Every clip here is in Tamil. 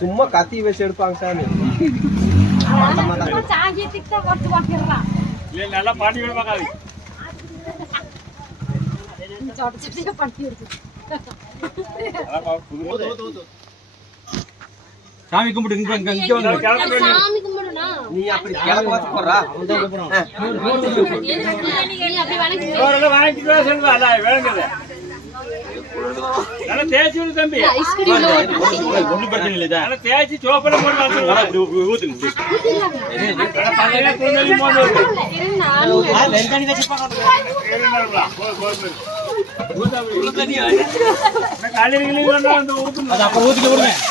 சும்மா கத்தி வச்சு எடுப்பாங்க சாமி. நல்லா பாட்டி சாமி கும்பிட்டு இங்க இங்க இங்க வந்து. நீ அப்படி கிழக்கு பார்த்து போடுறா. தம்பி. ஒண்ணும் பிரச்சனை இல்லை இதா. நல்லா தேய்ச்சி போட்டு ஊத்துங்க ஊத்துங்க.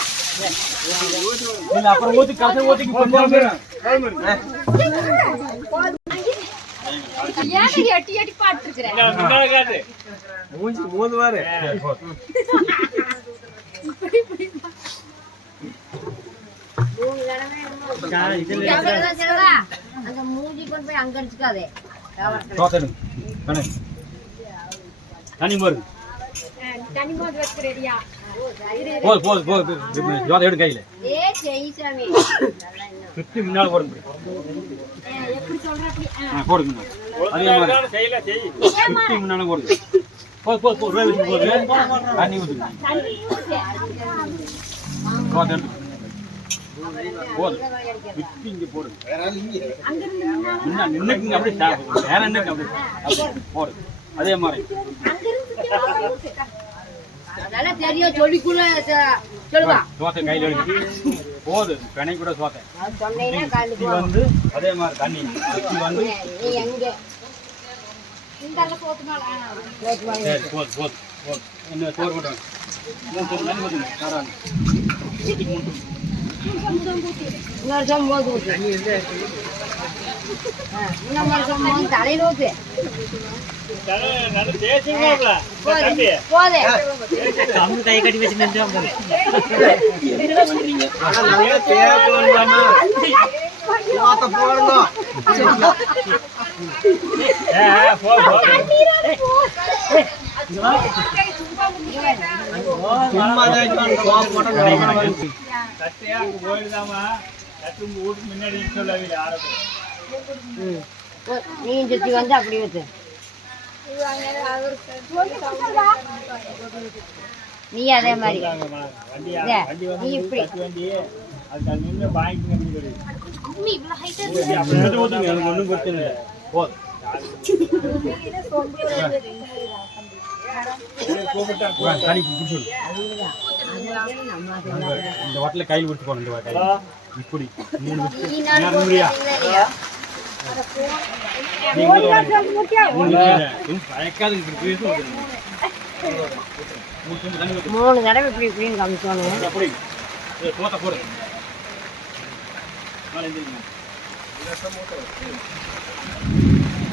அப்புறம் ஊத்திக்க ஊத்தி எட்டி எட்டி மூஞ்சி அந்த மூஞ்சி கொண்டு போய் அங்க அடிச்சுக்காதே போது போது போது ஜோதை எடுங்க கையில ஏ ஜெய் சுத்தி முன்னால போடுங்க போடுங்க அதே மாதிரி. ஒழுங்கா செய்யல, சுத்தி முன்னால போடுங்க போது போது போது ரேவி போது தண்ணி ஜோதை எடுங்க போது இங்க நின்னுக்குங்க அப்படியே வேற என்னங்க அப்படியே போடு. அதே மாதிரி. அதெல்லாம் தெரியும். சொல்லிக்குள்ள சொல்லுவா. சோத்தை கையில எடுத்து போது பெனை கூட சோத்தை. சொன்னீங்கன்னா காலி சுத்தி வந்து அதே மாதிரி தண்ணி. சுத்தி வந்து நீ எங்க? இந்த அளவு போத்து மேல சரி போது போது போது. என்ன சோறு மூணு தண்ணி மூணு சோறு. இன்னொரு வருஷம் போது ஊத்து ஆ, இன்னும் வருஷம் போது நீ சுத்தி வந்து அப்படி ஊத்து நீ அதே மாதிரி நீ இப்படி. ஒன்றும் பிரச்சனை இல்லை இந்த வாட்டில் கையில் விட்டு போகணும் இந்த வாட்டி இப்படி மூணு விட்டு மூணு பயக்காது இப்படி தடவை இப்படி இப்படின்னு காமிச்சோன்னு அப்படி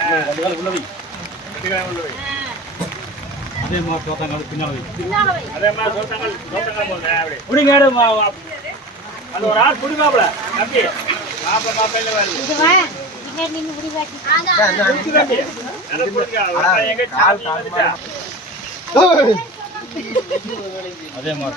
காலை வாத்து. கொடுக்கணும் நான் சொல்ற மாதிரி சொல்லு. போடுங்க சோத்தாங்கல், சோத்தாங்கல். ஆ, ரெண்டு கால் உள்ள வை. வெட்டிக்காய் உள்ள வை. அதே மாதிரி சோத்தாங்கால் பின்னால் வை அதே மாதிரி சோத்தாங்கல், சோத்தாங்கல் போடுங்க, அப்படி. ஒரு ஆள் பிடிக்காப்ல தம்பி இங்க நின்னு பிடிச்சு தம்பி அவன் எங்க வந்துட்டா அதே மாதிரி